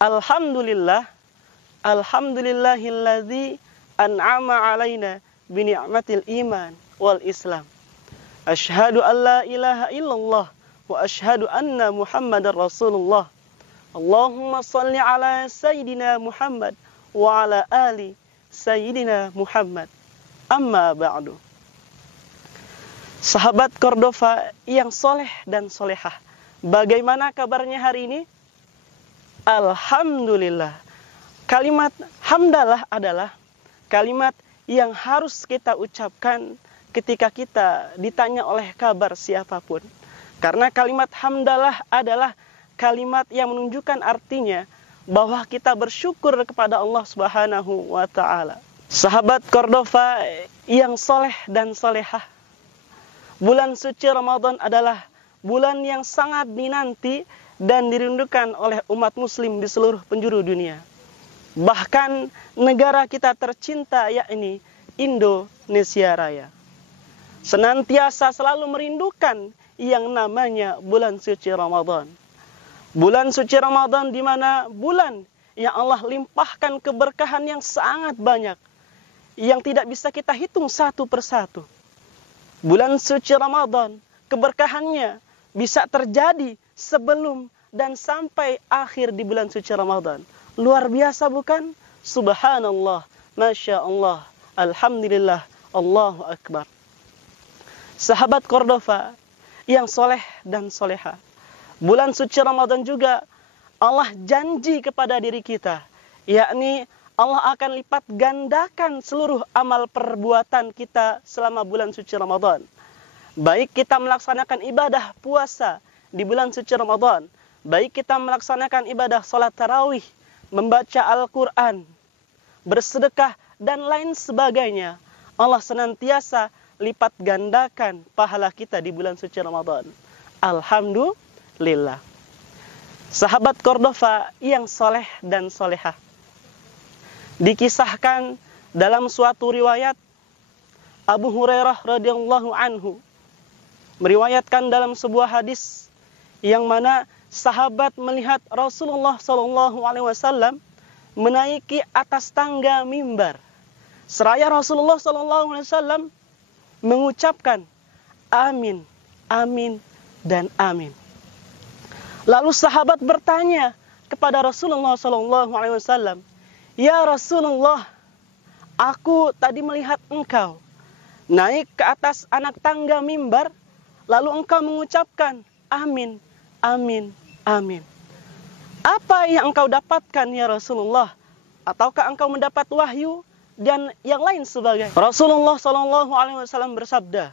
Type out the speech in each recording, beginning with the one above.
Alhamdulillah, alhamdulillahilladzi an'ama alaina bi ni'matil iman wal Islam. Asyhadu an la ilaha illallah wa asyhadu anna Muhammadar Rasulullah. Allahumma shalli ala sayyidina Muhammad wa ala ali sayyidina Muhammad. Amma ba'du. Sahabat Cordova yang soleh dan solehah, bagaimana kabarnya hari ini? Alhamdulillah. Kalimat hamdalah adalah kalimat yang harus kita ucapkan ketika kita ditanya oleh kabar siapapun. Karena kalimat hamdalah adalah kalimat yang menunjukkan artinya bahwa kita bersyukur kepada Allah Subhanahu wa taala. Sahabat Cordova yang soleh dan solehah, bulan suci Ramadan adalah bulan yang sangat dinanti dan dirindukan oleh umat muslim di seluruh penjuru dunia. Bahkan negara kita tercinta yakni Indonesia Raya senantiasa selalu merindukan yang namanya bulan suci Ramadan. Bulan suci Ramadan di mana bulan yang Allah limpahkan keberkahan yang sangat banyak yang tidak bisa kita hitung satu persatu. Bulan suci Ramadan keberkahannya bisa terjadi sebelum dan sampai akhir di bulan suci Ramadan. Luar biasa bukan? Subhanallah, Masya Allah, Alhamdulillah, Allahu Akbar. Sahabat Cordova yang soleh dan soleha, bulan suci Ramadan juga Allah janji kepada diri kita, yakni Allah akan lipat gandakan seluruh amal perbuatan kita selama bulan suci Ramadan. Baik kita melaksanakan ibadah puasa di bulan suci Ramadan, baik kita melaksanakan ibadah salat tarawih, membaca Al-Quran, bersedekah, dan lain sebagainya. Allah senantiasa lipat gandakan pahala kita di bulan suci Ramadan. Alhamdulillah. Sahabat Cordova yang soleh dan solehah, dikisahkan dalam suatu riwayat Abu Hurairah radhiyallahu anhu meriwayatkan dalam sebuah hadis yang mana sahabat melihat Rasulullah SAW menaiki atas tangga mimbar. Seraya Rasulullah SAW mengucapkan amin, amin, dan amin. Lalu sahabat bertanya kepada Rasulullah SAW, "Ya Rasulullah, aku tadi melihat engkau naik ke atas anak tangga mimbar, lalu engkau mengucapkan amin, amin, amin. Apa yang engkau dapatkan ya Rasulullah? Ataukah engkau mendapat wahyu dan yang lain sebagainya?" Rasulullah SAW bersabda,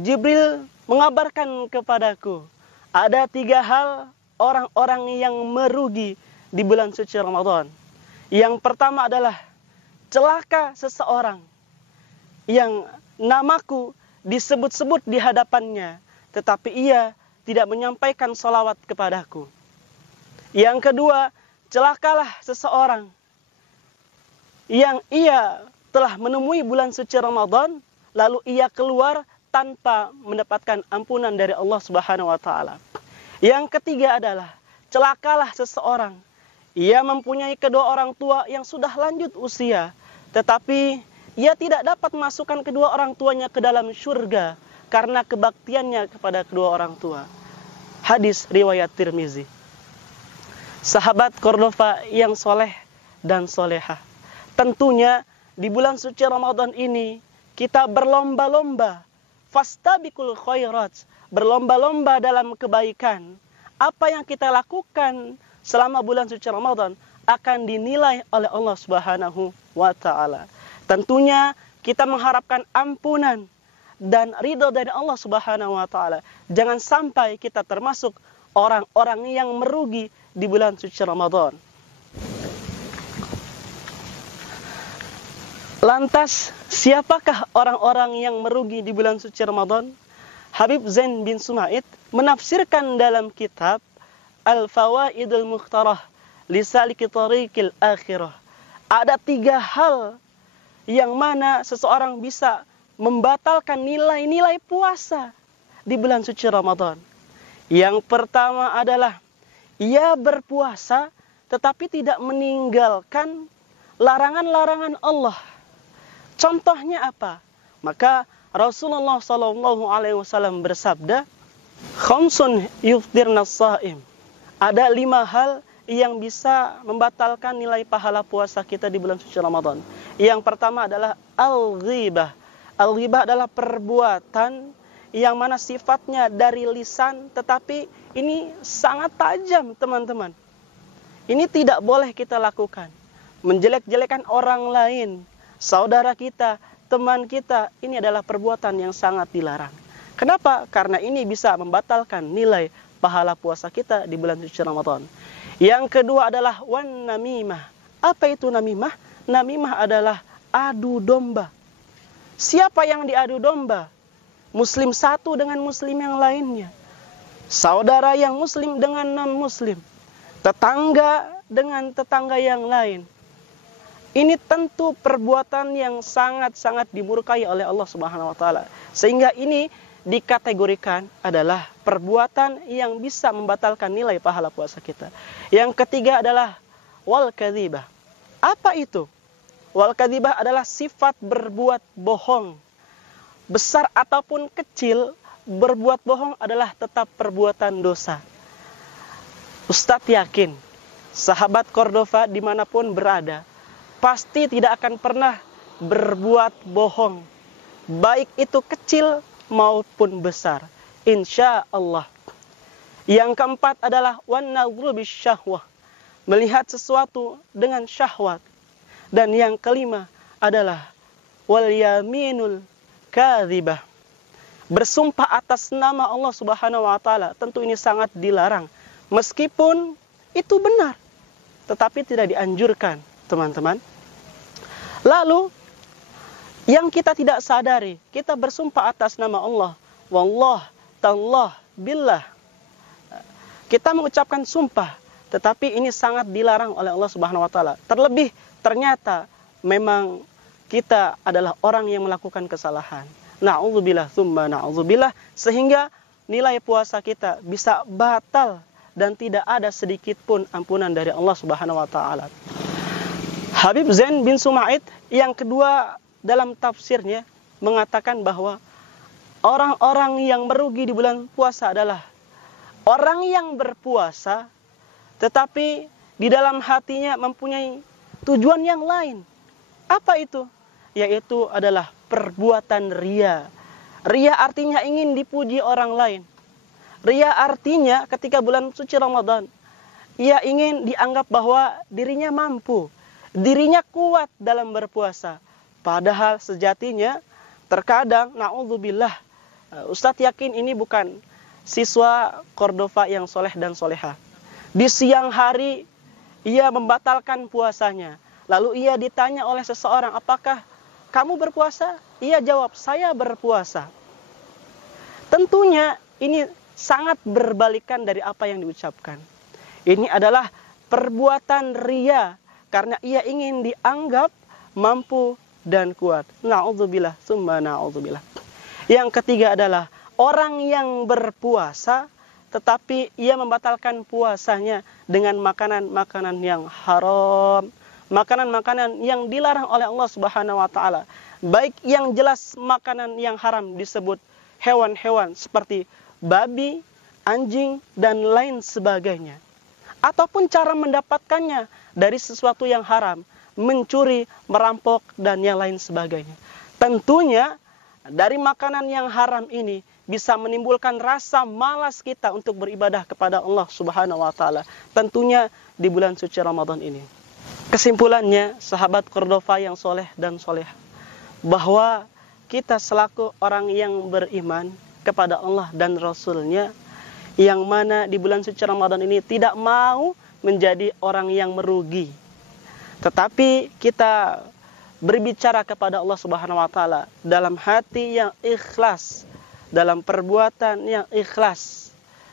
"Jibril mengabarkan kepadaku, ada 3 hal orang-orang yang merugi di bulan suci Ramadan. Yang pertama adalah celaka seseorang yang namaku disebut-sebut di hadapannya, tetapi ia tidak menyampaikan salawat kepadaku. Yang kedua, celakalah seseorang yang ia telah menemui bulan suci Ramadan, lalu ia keluar tanpa mendapatkan ampunan dari Allah Subhanahu wa taala. Yang ketiga adalah celakalah seseorang, ia mempunyai kedua orang tua yang sudah lanjut usia, tetapi ia tidak dapat masukkan kedua orang tuanya ke dalam surga karena kebaktiannya kepada kedua orang tua." Hadis riwayat Tirmizi. Sahabat Cordova yang soleh dan solehah, tentunya di bulan suci Ramadan ini kita berlomba-lomba, fastabiqul khairat, berlomba-lomba dalam kebaikan. Apa yang kita lakukan selama bulan suci Ramadan akan dinilai oleh Allah Subhanahu wa taala. Tentunya kita mengharapkan ampunan dan ridho dari Allah Subhanahu wa taala. Jangan sampai kita termasuk orang-orang yang merugi di bulan suci Ramadan. Lantas, siapakah orang-orang yang merugi di bulan suci Ramadan? Habib Zain bin Sumaid menafsirkan dalam kitab Al-Fawaidul Mukhtarah li Saliki Tariqil Akhirah. Ada 3 hal yang mana seseorang bisa membatalkan nilai-nilai puasa di bulan suci Ramadan. Yang pertama adalah ia berpuasa tetapi tidak meninggalkan larangan-larangan Allah. Contohnya apa? Maka Rasulullah SAW bersabda, "Khamsun yuftirna shaim." Ada 5 hal yang bisa membatalkan nilai pahala puasa kita di bulan suci Ramadan. Yang pertama adalah al-ghibah. Al-ghibah adalah perbuatan yang mana sifatnya dari lisan, tetapi ini sangat tajam, teman-teman. Ini tidak boleh kita lakukan. Menjelek-jelekan orang lain, saudara kita, teman kita, ini adalah perbuatan yang sangat dilarang. Kenapa? Karena ini bisa membatalkan nilai pahala puasa kita di bulan suci Ramadan. Yang kedua adalah wan namimah. Apa itu namimah? Namimah adalah adu domba. Siapa yang diadu domba? Muslim satu dengan muslim yang lainnya. Saudara yang muslim dengan non-muslim. Tetangga dengan tetangga yang lain. Ini tentu perbuatan yang sangat-sangat dimurkai oleh Allah Subhanahu wa taala. Sehingga ini dikategorikan adalah perbuatan yang bisa membatalkan nilai pahala puasa kita. Yang ketiga adalah wal kadzibah. Apa itu? Wal kadzibah adalah sifat berbuat bohong. Besar ataupun kecil, berbuat bohong adalah tetap perbuatan dosa. Ustadz yakin, sahabat Cordova dimanapun berada, pasti tidak akan pernah berbuat bohong. Baik itu kecil maupun besar. Insya Allah. Yang keempat adalah wan nadhru bisyahwah. Melihat sesuatu dengan syahwat. Dan yang kelima adalah wal yaminul kadzibah. Bersumpah atas nama Allah Subhanahu wa taala. Tentu ini sangat dilarang. Meskipun itu benar, tetapi tidak dianjurkan, teman-teman. Lalu yang kita tidak sadari, kita bersumpah atas nama Allah. Wallah, tallah, billah. Kita mengucapkan sumpah, tetapi ini sangat dilarang oleh Allah Subhanahu wa taala. Terlebih ternyata memang kita adalah orang yang melakukan kesalahan. Na'udzubillah tsumma na'udzubillah, sehingga nilai puasa kita bisa batal dan tidak ada sedikit pun ampunan dari Allah Subhanahu wa taala. Habib Zain bin Sumait yang kedua dalam tafsirnya mengatakan bahwa orang-orang yang merugi di bulan puasa adalah orang yang berpuasa tetapi di dalam hatinya mempunyai tujuan yang lain. Apa itu? Yaitu adalah perbuatan ria. Ria artinya ingin dipuji orang lain. Ria artinya ketika bulan suci Ramadan, ia ingin dianggap bahwa dirinya mampu, dirinya kuat dalam berpuasa. Padahal sejatinya terkadang, na'udzubillah, Ustadz yakin ini bukan siswa Cordova yang soleh dan soleha. Di siang hari ia membatalkan puasanya. Lalu ia ditanya oleh seseorang, apakah kamu berpuasa? Ia jawab, saya berpuasa. Tentunya ini sangat berbalikan dari apa yang diucapkan. Ini adalah perbuatan ria karena ia ingin dianggap mampu dan kuat. Na'udzubillah, tsumma na'udzubillah. Yang ketiga adalah orang yang berpuasa tetapi ia membatalkan puasanya dengan makanan-makanan yang haram, makanan-makanan yang dilarang oleh Allah Subhanahu wa taala. Baik yang jelas makanan yang haram disebut hewan-hewan seperti babi, anjing, dan lain sebagainya. Ataupun cara mendapatkannya dari sesuatu yang haram, mencuri, merampok, dan yang lain sebagainya. Tentunya dari makanan yang haram ini bisa menimbulkan rasa malas kita untuk beribadah kepada Allah Subhanahu wa taala. Tentunya di bulan suci Ramadan ini. Kesimpulannya, sahabat Cordova yang soleh dan soleh, bahwa kita selaku orang yang beriman kepada Allah dan Rasul-Nya, yang mana di bulan suci Ramadan ini tidak mau menjadi orang yang merugi. Tetapi kita berbicara kepada Allah Subhanahu wa taala dalam hati yang ikhlas, dalam perbuatan yang ikhlas.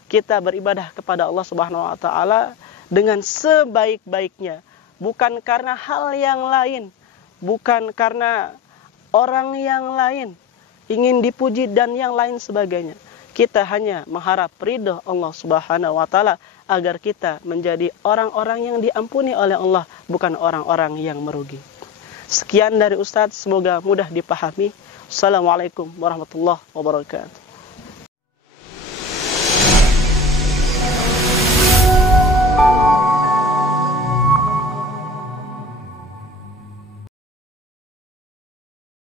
Kita beribadah kepada Allah Subhanahu wa taala dengan sebaik-baiknya, bukan karena hal yang lain, bukan karena orang yang lain ingin dipuji dan yang lain sebagainya. Kita hanya mengharap ridho Allah Subhanahu wa taala agar kita menjadi orang-orang yang diampuni oleh Allah, bukan orang-orang yang merugi. Sekian dari Ustadz, semoga mudah dipahami. Assalamualaikum warahmatullahi wabarakatuh.